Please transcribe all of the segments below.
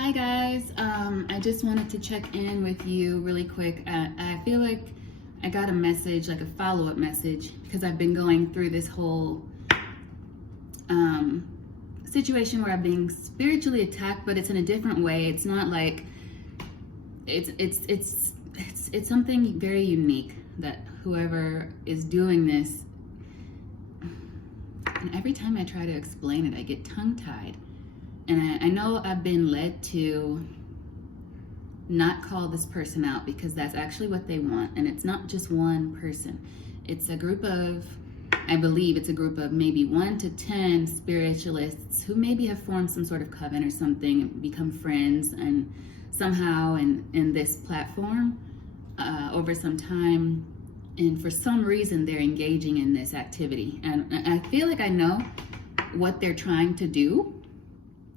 Hi guys, I just wanted to check in with you really quick. I feel like I got a message, like a follow-up message, because I've been going through this whole situation where I'm being spiritually attacked, but it's in a different way. It's not like it's something very unique that whoever is doing this. And every time I try to explain it, I get tongue-tied. And I know I've been led to not call this person out because that's actually what they want. And it's not just one person. It's a group of, I believe it's a group of maybe 1 to 10 spiritualists who maybe have formed some sort of coven or something, and become friends, and somehow in this platform over some time, and for some reason they're engaging in this activity. And I feel like I know what they're trying to do.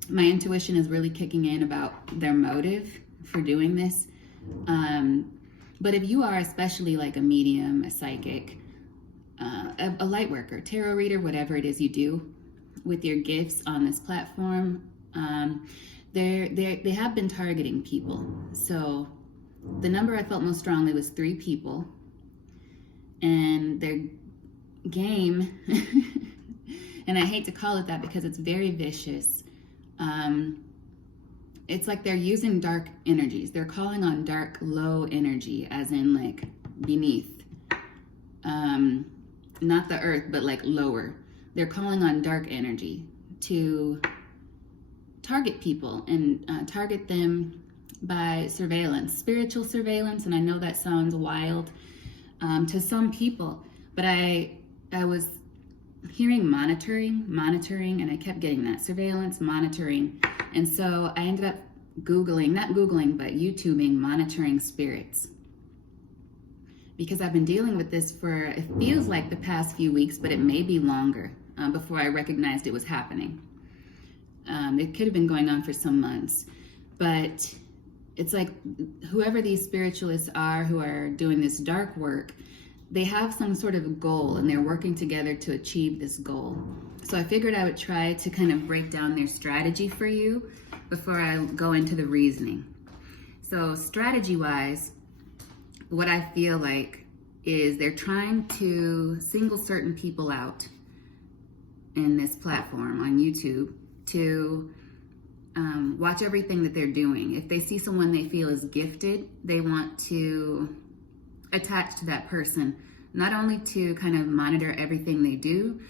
My intuition is really kicking in about their motive for doing this. But if you are especially like a medium, a psychic, a light worker, tarot reader, whatever it is you do with your gifts on this platform, they have been targeting people. So the number I felt most strongly was 3 people. And their game, and I hate to call it that because it's very vicious, it's like they're using dark energies. They're calling on dark, low energy, as in like beneath. Not the earth, but like lower. They're calling on dark energy to target people and target them by surveillance, spiritual surveillance. And I know that sounds wild to some people, but I was hearing monitoring, and I kept getting that surveillance, monitoring. And so I ended up YouTubing monitoring spirits, because I've been dealing with this for, it feels like the past few weeks, but it may be longer before I recognized it was happening. It could have been going on for some months, but it's like whoever these spiritualists are who are doing this dark work, they have some sort of goal and they're working together to achieve this goal. So I figured I would try to kind of break down their strategy for you before I go into the reasoning. So strategy-wise, what I feel like is they're trying to single certain people out in this platform on YouTube to watch everything that they're doing. If they see someone they feel is gifted, they want to attach to that person, not only to kind of monitor everything they do.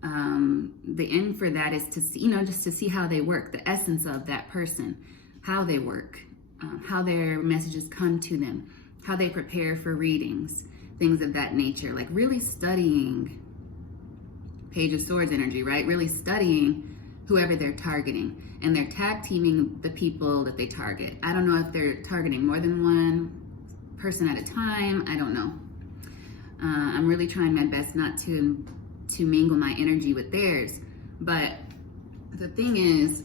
The end for that is to see, just to see how they work, the essence of that person, how they work, how their messages come to them, how they prepare for readings, things of that nature. Like really studying Page of Swords energy, right? Really studying whoever they're targeting. And they're tag teaming the people that they target. I don't know if they're targeting more than one person at a time. I don't know. I'm really trying my best not to mingle my energy with theirs. But the thing is,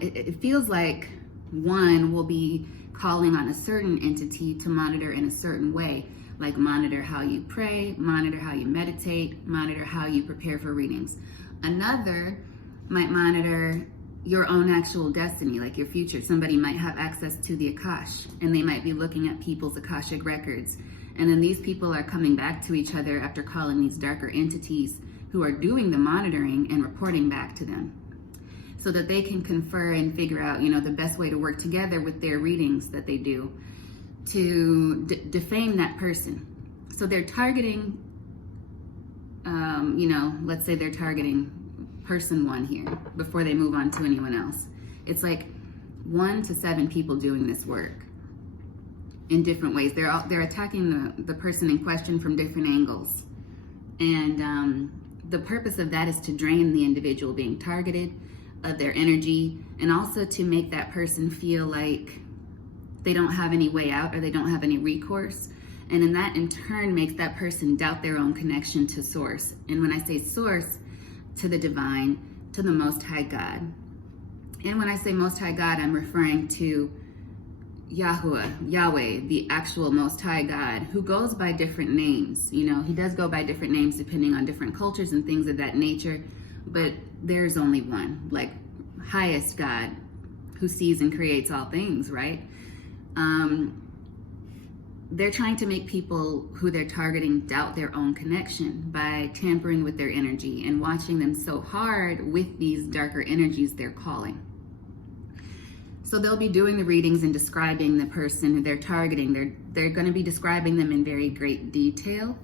it feels like one will be calling on a certain entity to monitor in a certain way. Like monitor how you pray, monitor how you meditate, monitor how you prepare for readings. Another might monitor your own actual destiny, like your future. Somebody might have access to the Akash, and they might be looking at people's Akashic records. And then these people are coming back to each other after calling these darker entities who are doing the monitoring and reporting back to them, so that they can confer and figure out, the best way to work together with their readings that they do to defame that person. So they're targeting, let's say they're targeting person 1 here before they move on to anyone else. It's like 1 to 7 people doing this work in different ways. They're attacking the person in question from different angles. And the purpose of that is to drain the individual being targeted of their energy, and also to make that person feel like they don't have any way out or they don't have any recourse. And then that in turn makes that person doubt their own connection to source. And when I say source, to the divine, to the Most High God. And when I say Most High God, I'm referring to Yahweh, the actual Most High God, who goes by different names. He does go by different names depending on different cultures and things of that nature, but there's only one, like highest God, who sees and creates all things, right? They're trying to make people who they're targeting doubt their own connection by tampering with their energy and watching them so hard with these darker energies they're calling. So they'll be doing the readings and describing the person who they're targeting. They're going to be describing them in very great detail.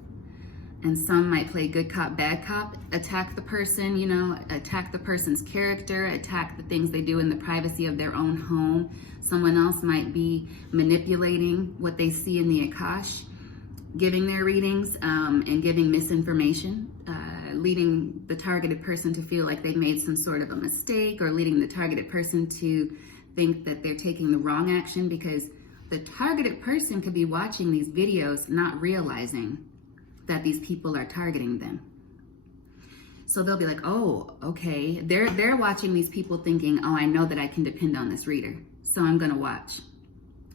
And some might play good cop, bad cop, attack the person, you know, attack the person's character, attack the things they do in the privacy of their own home. Someone else might be manipulating what they see in the Akash, giving their readings and giving misinformation, leading the targeted person to feel like they made some sort of a mistake, or leading the targeted person to think that they're taking the wrong action, because the targeted person could be watching these videos not realizing that these people are targeting them. So they'll be like, oh, okay. They're watching these people thinking, oh, I know that I can depend on this reader, so I'm gonna watch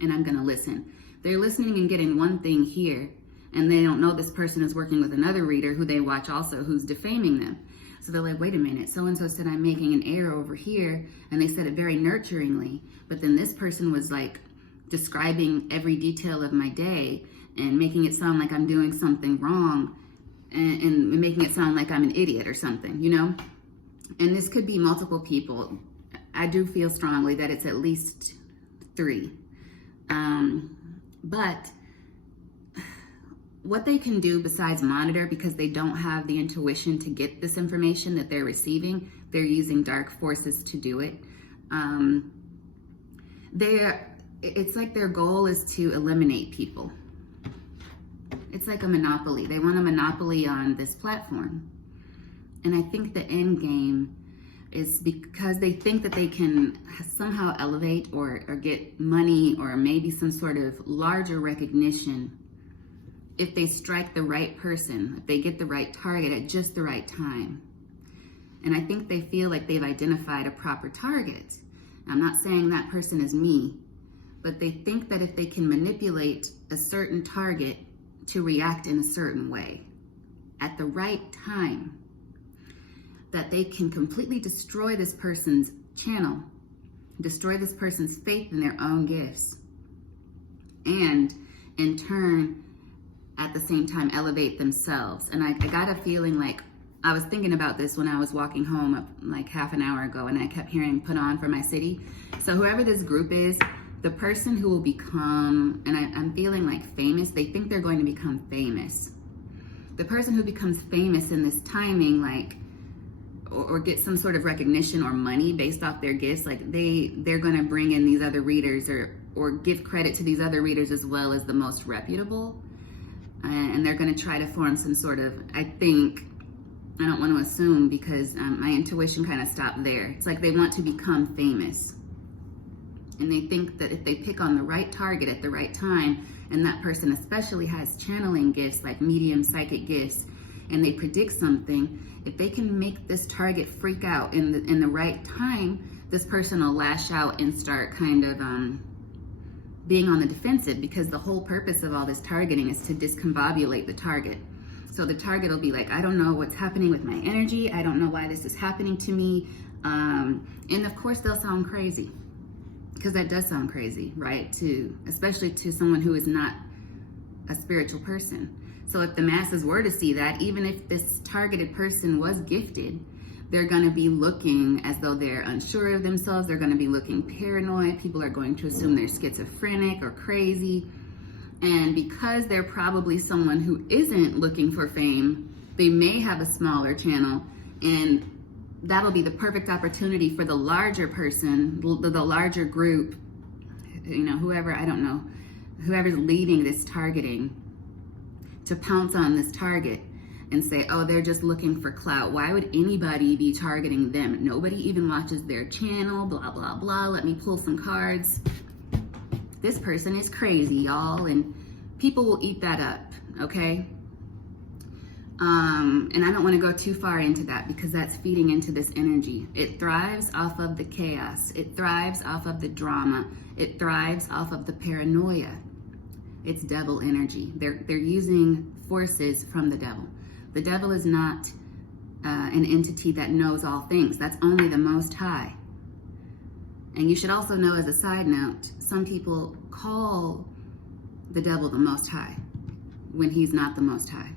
and I'm gonna listen. They're listening and getting one thing here, and they don't know this person is working with another reader who they watch also, who's defaming them. So they're like, wait a minute, so-and-so said I'm making an error over here, and they said it very nurturingly, but then this person was like describing every detail of my day and making it sound like I'm doing something wrong, and making it sound like I'm an idiot or something, you know? And this could be multiple people. I do feel strongly that it's at least 3. But what they can do besides monitor, because they don't have the intuition to get this information that they're receiving, they're using dark forces to do it. It's like their goal is to eliminate people. It's like a monopoly. They want a monopoly on this platform. And I think the end game is because they think that they can somehow elevate or get money or maybe some sort of larger recognition if they strike the right person, if they get the right target at just the right time. And I think they feel like they've identified a proper target. I'm not saying that person is me, but they think that if they can manipulate a certain target to react in a certain way at the right time, that they can completely destroy this person's channel, destroy this person's faith in their own gifts, and in turn, at the same time, elevate themselves. And I got a feeling like, I was thinking about this when I was walking home like half an hour ago, and I kept hearing "Put On" for my city. So whoever this group is, the person who will become, and I'm feeling like famous, they think they're going to become famous. The person who becomes famous in this timing, like, or get some sort of recognition or money based off their gifts, like they're going to bring in these other readers or give credit to these other readers as well as the most reputable. And they're going to try to form some sort of, I think, I don't want to assume because my intuition kind of stopped there. It's like they want to become famous. And they think that if they pick on the right target at the right time, and that person especially has channeling gifts like medium psychic gifts, and they predict something, if they can make this target freak out in the right time, this person will lash out and start kind of being on the defensive, because the whole purpose of all this targeting is to discombobulate the target. So the target will be like, I don't know what's happening with my energy. I don't know why this is happening to me. And of course they'll sound crazy, because that does sound crazy, right? Especially to someone who is not a spiritual person. So if the masses were to see that, even if this targeted person was gifted, they're going to be looking as though they're unsure of themselves. They're going to be looking paranoid. People are going to assume they're schizophrenic or crazy. And because they're probably someone who isn't looking for fame, they may have a smaller channel, and that'll be the perfect opportunity for the larger person, the larger group, you know, whoever, I don't know, whoever's leading this targeting, to pounce on this target and say, oh, they're just looking for clout. Why would anybody be targeting them? Nobody even watches their channel, blah, blah, blah. Let me pull some cards. This person is crazy, y'all, and people will eat that up, okay? And I don't want to go too far into that, because that's feeding into this energy. It thrives off of the chaos. It thrives off of the drama. It thrives off of the paranoia. It's devil energy. They're using forces from the devil. The devil is not an entity that knows all things. That's only the Most High. And you should also know, as a side note, some people call the devil the Most High when he's not the Most High.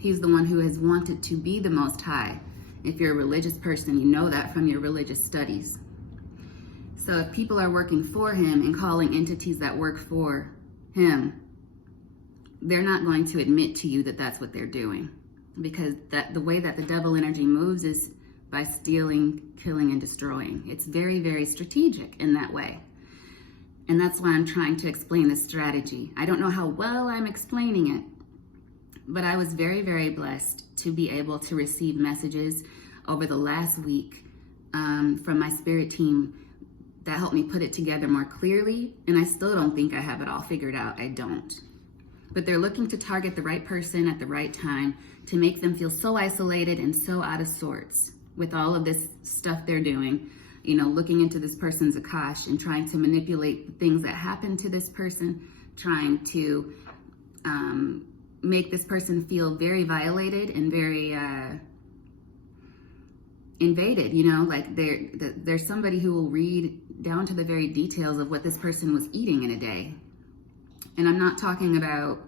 He's the one who has wanted to be the Most High. If you're a religious person, you know that from your religious studies. So if people are working for him and calling entities that work for him, they're not going to admit to you that that's what they're doing, because the way that the devil energy moves is by stealing, killing, and destroying. It's very, very strategic in that way. And that's why I'm trying to explain this strategy. I don't know how well I'm explaining it, but I was very, very blessed to be able to receive messages over the last week from my spirit team that helped me put it together more clearly. And I still don't think I have it all figured out. I don't. But they're looking to target the right person at the right time to make them feel so isolated and so out of sorts with all of this stuff they're doing. You know, looking into this person's Akash and trying to manipulate the things that happened to this person, trying to make this person feel very violated and very invaded. You know, like there's somebody who will read down to the very details of what this person was eating in a day. And I'm not talking about,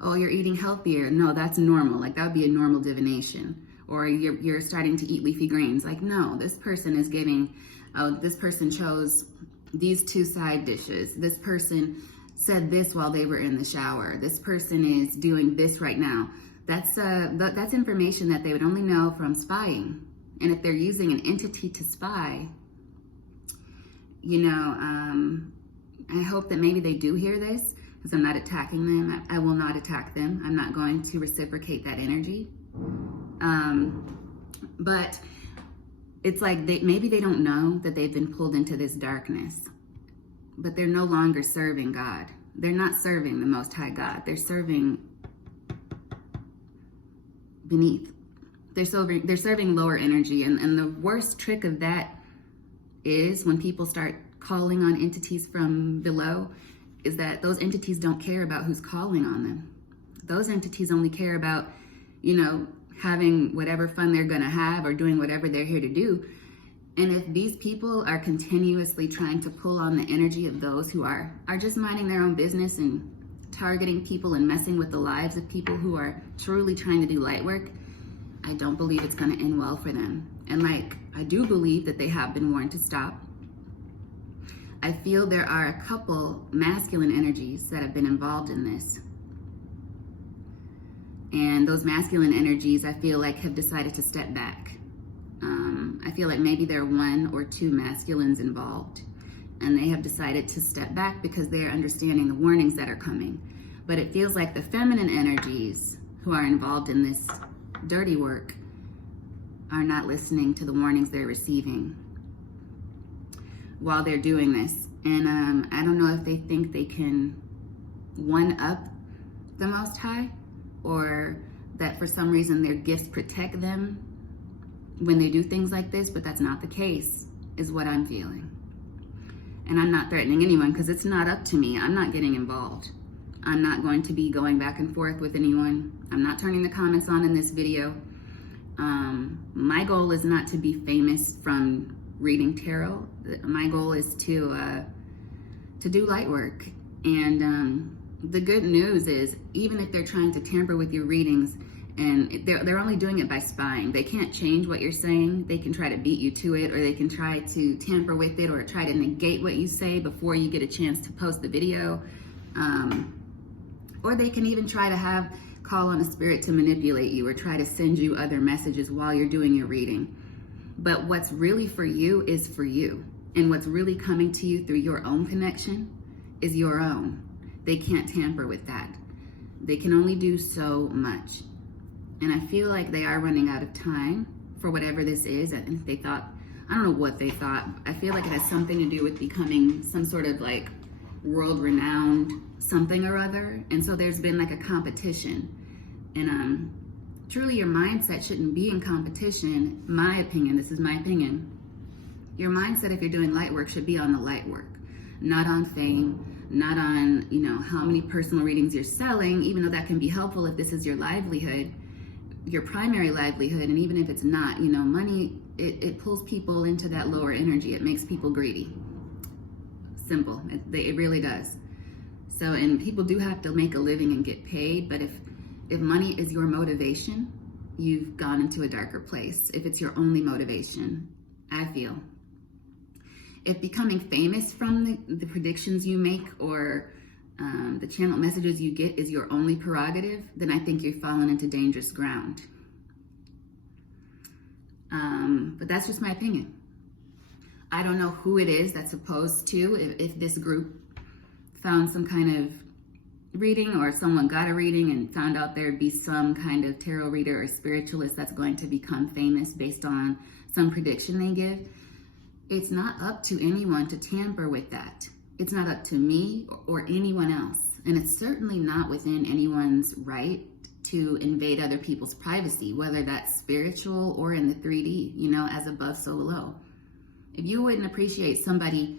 oh, you're eating healthier. No, that's normal. Like, that would be a normal divination. Or you're starting to eat leafy greens. Like, no, this person is giving, oh, this person chose these 2 side dishes. This person said this while they were in the shower. This person is doing this right now. That's information that they would only know from spying. And if they're using an entity to spy, you know, I hope that maybe they do hear this, because I'm not attacking them. I will not attack them. I'm not going to reciprocate that energy. But it's like maybe they don't know that they've been pulled into this darkness, but they're no longer serving God. They're not serving the Most High God. They're serving beneath. They're serving lower energy. And the worst trick of that is when people start calling on entities from below, is that those entities don't care about who's calling on them. Those entities only care about, you know, having whatever fun they're going to have or doing whatever they're here to do. And if these people are continuously trying to pull on the energy of those who are just minding their own business and targeting people and messing with the lives of people who are truly trying to do light work, I don't believe it's going to end well for them. And like, I do believe that they have been warned to stop. I feel there are a couple masculine energies that have been involved in this. And those masculine energies, I feel like, have decided to step back. I feel like maybe there are 1 or 2 masculines involved, and they have decided to step back because they're understanding the warnings that are coming. But it feels like the feminine energies who are involved in this dirty work are not listening to the warnings they're receiving while they're doing this. And I don't know if they think they can one-up the Most High, or that for some reason their gifts protect them when they do things like this, but that's not the case, is what I'm feeling. And I'm not threatening anyone, because it's not up to me. I'm not getting involved. I'm not going to be going back and forth with anyone. I'm not turning the comments on in this video. My goal is not to be famous from reading tarot. My goal is to do light work. And the good news is, even if they're trying to tamper with your readings, and they're only doing it by spying. They can't change what you're saying. They can try to beat you to it, or they can try to tamper with it, or try to negate what you say before you get a chance to post the video. Or they can even try to call on a spirit to manipulate you, or try to send you other messages while you're doing your reading. But what's really for you is for you. And what's really coming to you through your own connection is your own. They can't tamper with that. They can only do so much. And I feel like they are running out of time for whatever this is. And they thought, I don't know what they thought. I feel like it has something to do with becoming some sort of like world-renowned something or other. And so there's been like a competition. And truly your mindset shouldn't be in competition. My opinion, this is my opinion. Your mindset, if you're doing light work, should be on the light work, not on fame, not on, you know, how many personal readings you're selling, even though that can be helpful if this is your livelihood, your primary livelihood. And even if it's not, you know, money, it pulls people into that lower energy. It makes people greedy. Simple. It really does. So, and people do have to make a living and get paid, but if money is your motivation, you've gone into a darker place. If it's your only motivation, I feel. If becoming famous from the predictions you make or the channel messages you get is your only prerogative, then I think you're falling into dangerous ground. But that's just my opinion. I don't know who it is that's supposed to, if this group found some kind of reading or someone got a reading and found out there'd be some kind of tarot reader or spiritualist that's going to become famous based on some prediction they give. It's not up to anyone to tamper with that. It's not up to me or anyone else. And it's certainly not within anyone's right to invade other people's privacy, whether that's spiritual or in the 3D, as above, so below. If you wouldn't appreciate somebody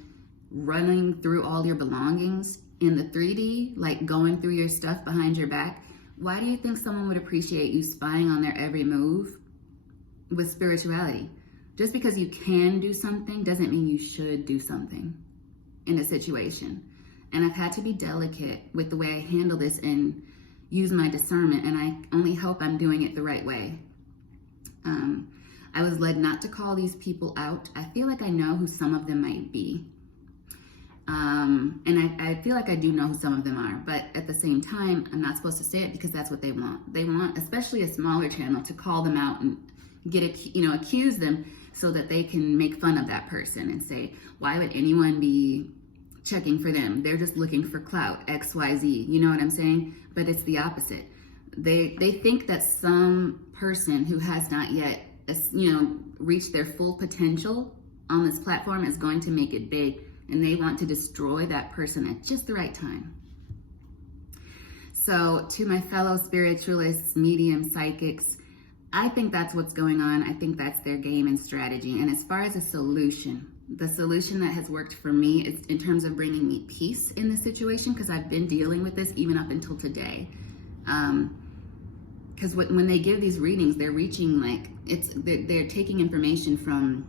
running through all your belongings in the 3D, like going through your stuff behind your back, why do you think someone would appreciate you spying on their every move with spirituality? Just because you can do something doesn't mean you should do something in a situation. And I've had to be delicate with the way I handle this and use my discernment, and I only hope I'm doing it the right way. I was led not to call these people out. I feel like I know who some of them might be. And I feel like I do know who some of them are, but at the same time, I'm not supposed to say it because that's what they want. They want, especially a smaller channel, to call them out and accuse them so that they can make fun of that person and say, why would anyone be checking for them? They're just looking for clout, XYZ, you know what I'm saying? But it's the opposite. They think that some person who has not yet, reached their full potential on this platform is going to make it big, and they want to destroy that person at just the right time. So to my fellow spiritualists, mediums, psychics, I think that's what's going on. I think that's their game and strategy. And as far as a solution, the solution that has worked for me is in terms of bringing me peace in the situation, because I've been dealing with this even up until today. Because when they give these readings, they're reaching they're taking information from,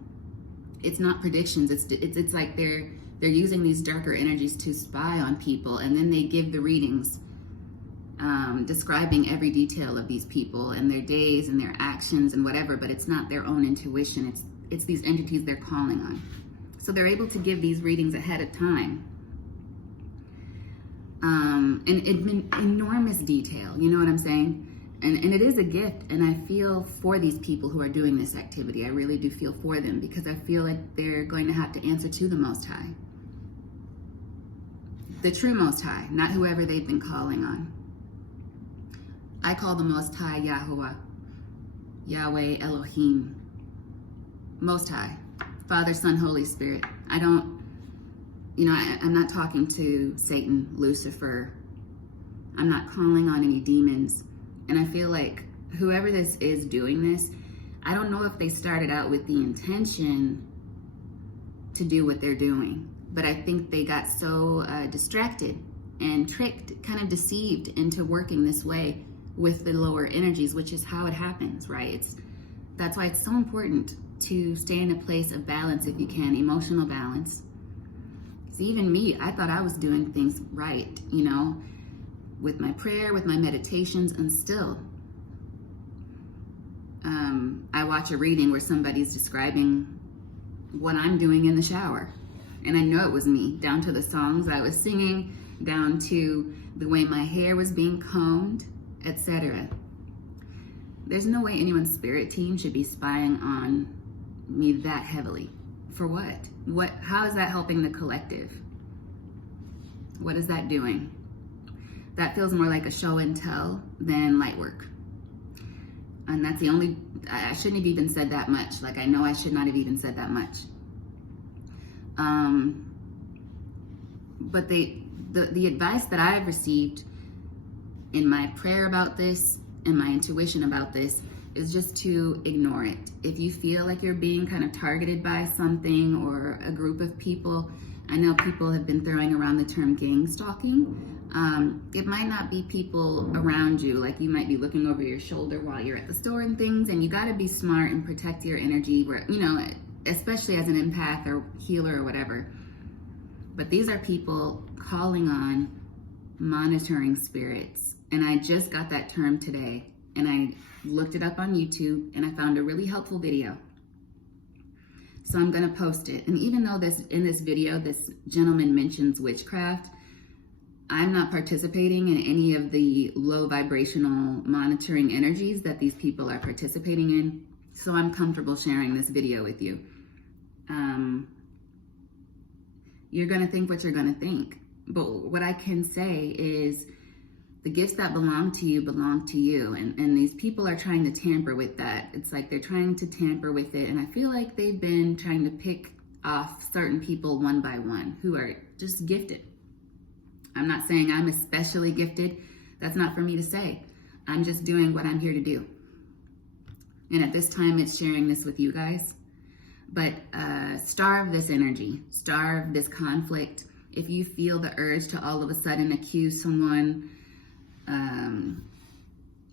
it's not predictions. It's like they're using these darker energies to spy on people, and then they give the readings describing every detail of these people and their days and their actions and whatever, but it's not their own intuition. It's these entities they're calling on. So they're able to give these readings ahead of time. And in enormous detail, you know what I'm saying? And it is a gift, and I feel for these people who are doing this activity. I really do feel for them, because I feel like they're going to have to answer to the Most High. The true Most High, not whoever they've been calling on. I call the Most High Yahuwah, Yahweh Elohim, Most High, Father, Son, Holy Spirit. I'm not talking to Satan, Lucifer. I'm not calling on any demons. And I feel like whoever this is doing this, I don't know if they started out with the intention to do what they're doing, but I think they got so distracted and tricked, kind of deceived into working this way with the lower energies, which is how it happens, right? That's why it's so important to stay in a place of balance if you can, emotional balance. Because even me, I thought I was doing things right, with my prayer, with my meditations, and still. I watch a reading where somebody's describing what I'm doing in the shower. And I know it was me, down to the songs I was singing, down to the way my hair was being combed, etc. There's no way anyone's spirit team should be spying on me that heavily. For what? How is that helping the collective? What is that doing? That feels more like a show and tell than light work. And that's the only, I shouldn't have even said that much. Like, I know I should not have even said that much. But the advice that I've received in my prayer about this and my intuition about this is just to ignore it. If you feel like you're being kind of targeted by something or a group of people, I know people have been throwing around the term gang stalking. It might not be people around you, like you might be looking over your shoulder while you're at the store and things, and you got to be smart and protect your energy, where, especially as an empath or healer or whatever. But these are people calling on monitoring spirits. And I just got that term today, and I looked it up on YouTube, and I found a really helpful video. So I'm going to post it. And even though in this video, this gentleman mentions witchcraft, I'm not participating in any of the low vibrational monitoring energies that these people are participating in. So I'm comfortable sharing this video with you. You're going to think what you're going to think. But what I can say is the gifts that belong to you belong to you. And these people are trying to tamper with that. It's like they're trying to tamper with it. And I feel like they've been trying to pick off certain people one by one who are just gifted. I'm not saying I'm especially gifted. That's not for me to say. I'm just doing what I'm here to do. And at this time, it's sharing this with you guys. But starve this energy, starve this conflict. If you feel the urge to all of a sudden accuse someone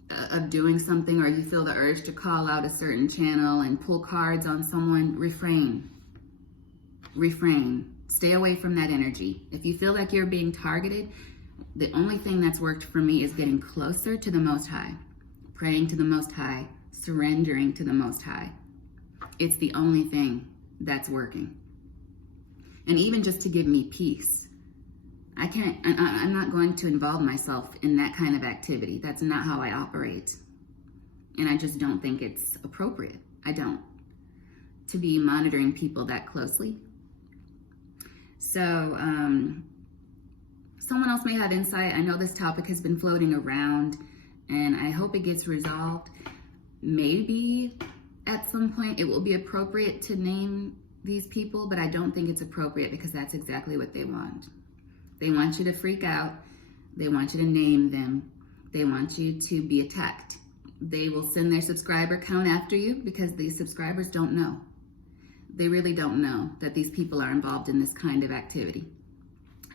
of doing something, or you feel the urge to call out a certain channel and pull cards on someone, refrain. Stay away from that energy. If you feel like you're being targeted, the only thing that's worked for me is getting closer to the Most High, praying to the Most High, surrendering to the Most High. It's the only thing that's working. And even just to give me peace. I'm not going to involve myself in that kind of activity. That's not how I operate. And I just don't think it's appropriate. I don't. To be monitoring people that closely. So, someone else may have insight. I know this topic has been floating around, and I hope it gets resolved. Maybe at some point it will be appropriate to name these people, but I don't think it's appropriate because that's exactly what they want. They want you to freak out. They want you to name them. They want you to be attacked. They will send their subscriber count after you because these subscribers don't know. They really don't know that these people are involved in this kind of activity.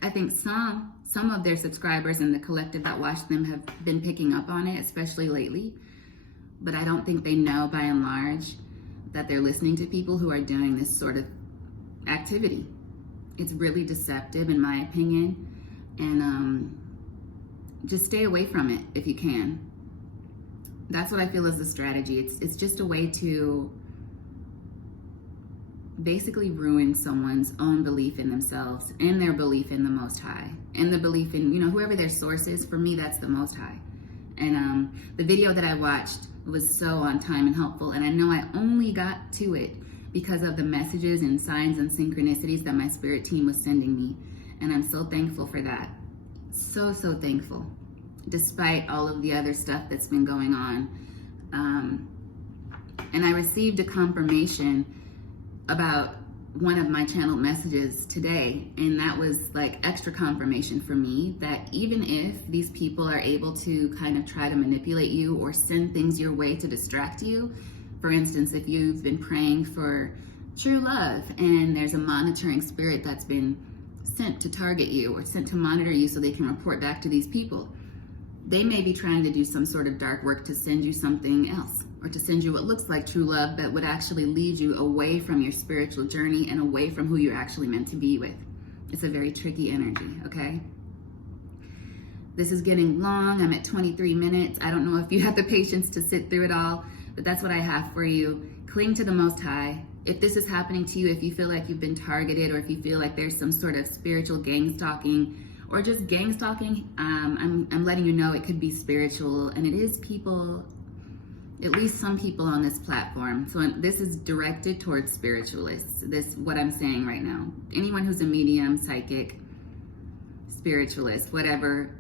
I think some of their subscribers and the collective that watch them have been picking up on it, especially lately. But I don't think they know by and large that they're listening to people who are doing this sort of activity. It's really deceptive in my opinion. And just stay away from it if you can. That's what I feel is the strategy. It's just a way to basically ruin someone's own belief in themselves and their belief in the Most High and the belief in, whoever their source is. For me, that's the Most High. And the video that I watched was so on time and helpful, and I know I only got to it because of the messages and signs and synchronicities that my spirit team was sending me, and I'm so thankful for that. So thankful, despite all of the other stuff that's been going on. And I received a confirmation about one of my channeled messages today, and that was like extra confirmation for me that even if these people are able to kind of try to manipulate you or send things your way to distract you, for instance, if you've been praying for true love and there's a monitoring spirit that's been sent to target you or sent to monitor you so they can report back to these people, they may be trying to do some sort of dark work to send you something else, or to send you what looks like true love that would actually lead you away from your spiritual journey and away from who you're actually meant to be with. It's a very tricky energy, okay? This is getting long. I'm at 23 minutes. I don't know if you have the patience to sit through it all, but that's what I have for you. Cling to the Most High. If this is happening to you, if you feel like you've been targeted, or if you feel like there's some sort of spiritual gang stalking, or just gang stalking, I'm letting you know it could be spiritual, and it is people, at least some people on this platform. So this is directed towards spiritualists. What I'm saying right now. Anyone who's a medium, psychic, spiritualist, whatever,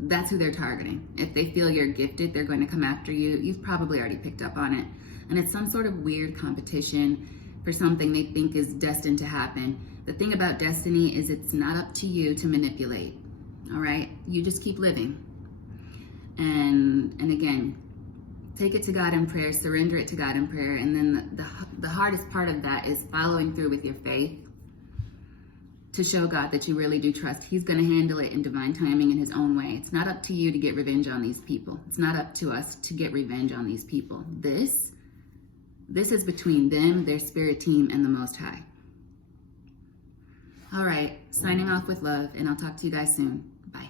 that's who they're targeting. If they feel you're gifted, they're going to come after you. You've probably already picked up on it. And it's some sort of weird competition for something they think is destined to happen. The thing about destiny is it's not up to you to manipulate, all right? You just keep living. And again, take it to God in prayer, surrender it to God in prayer, and then the hardest part of that is following through with your faith to show God that you really do trust. He's going to handle it in divine timing in his own way. It's not up to you to get revenge on these people. It's not up to us to get revenge on these people. This is between them, their spirit team, and the Most High. All right, signing off with love, and I'll talk to you guys soon. Bye.